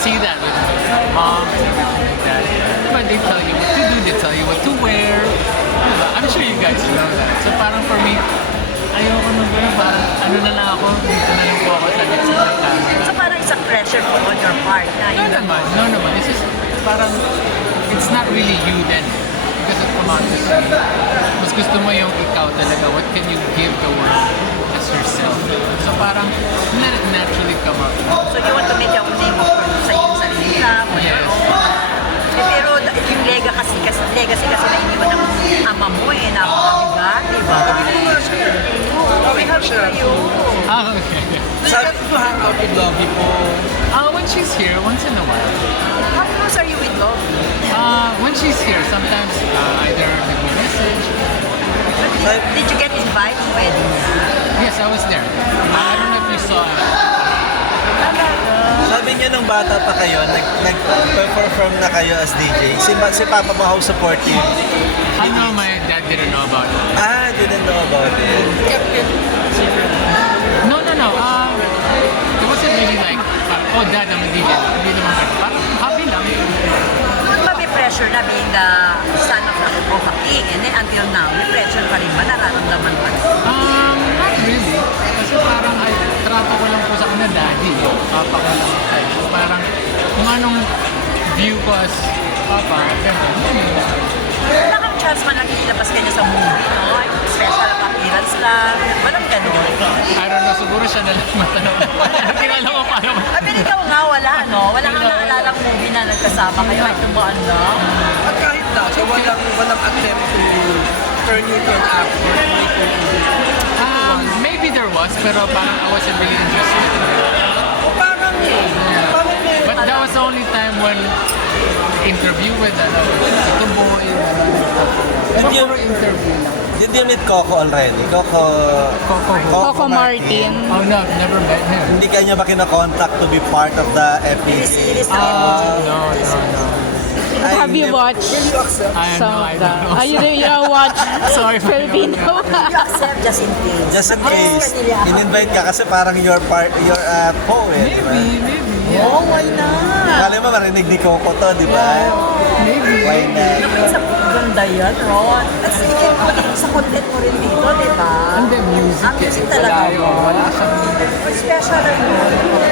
see that with mom and everything like that. But they tell you what to do, they tell you what to wear. Diba? I'm sure you guys know that. So parang for me, ayoko nung gano'n, parang ano na lang ako, dito na lang po ako sa next na camera. So parang isang pressure po on your part na No naman. It's just parang, it's not really you then. Because of commodity. Mas gusto mo yung ikaw talaga. What can you give the world as yourself? So parang, let it naturally come out. So you want to make your name sa iyong sarili ka, on your own. Pero yung legacy kasi na iniwan ng ama mo napakabigat, diba? We have kayo. Ah, okay. Sabi ko hang out with Lovie po. When she's here, once in a while. How close are you with Lovie? When she's here, sometimes either nag-message. Did you get invited to wedding niya? Yes, I was there. I don't know if you saw it. Sabi niya nung bata pa kayo, nag-perform na kayo as DJ. Si Papa mo, how supportive? I know my dad didn't know about it. Ah, didn't know about it. Kept it secret. No. It wasn't really like, oh dad, I'm a DJ. Hindi naman ganun. Parang hobby lang. Noon ba may pressure na being the son of a king? And then until now, may pressure pa rin ba? Nararamdaman pa rin? Not really. Kasi parang trato ko lang po sa kanya daddy. Papa ko lang. So parang kung anong view ko as papa, gano'n. Wala kang chance man nakikilabas ka niya sa movie, no? Special appearance lang. Walang gano'n. I don't know, siguro siya na lang matanong. Hindi ko alam kung paano. Pero ikaw nga, wala, no? Wala kang naalalang movie na nagkasama kayo kahit tumaan lang. At kahit na, so walang attempt to turn you to an actor. Maybe there was, pero parang I wasn't really interested. O parang But that was the only time when interview with ito boy. Did you, Puro interview lang. did you meet Coco already? Coco Martin. Oh no, I've never met him. Hindi kanya ba kinakontak to be part of the FPC? No. Have you watched I some know, I of the... don't know. You don't watch Sorry for Filipino? You accept just in case. Just in case, in-invite ka kasi parang you're a poet, di ba? Maybe. Yeah. Oh, why not? Kali mo marinig ni Coco to, di ba? Maybe. Why not? Sa ganda yan, Ron. At sige mo din sa content mo rin dito, di ba? And the music. Ang music talaga. Wala siyang Special rin yun.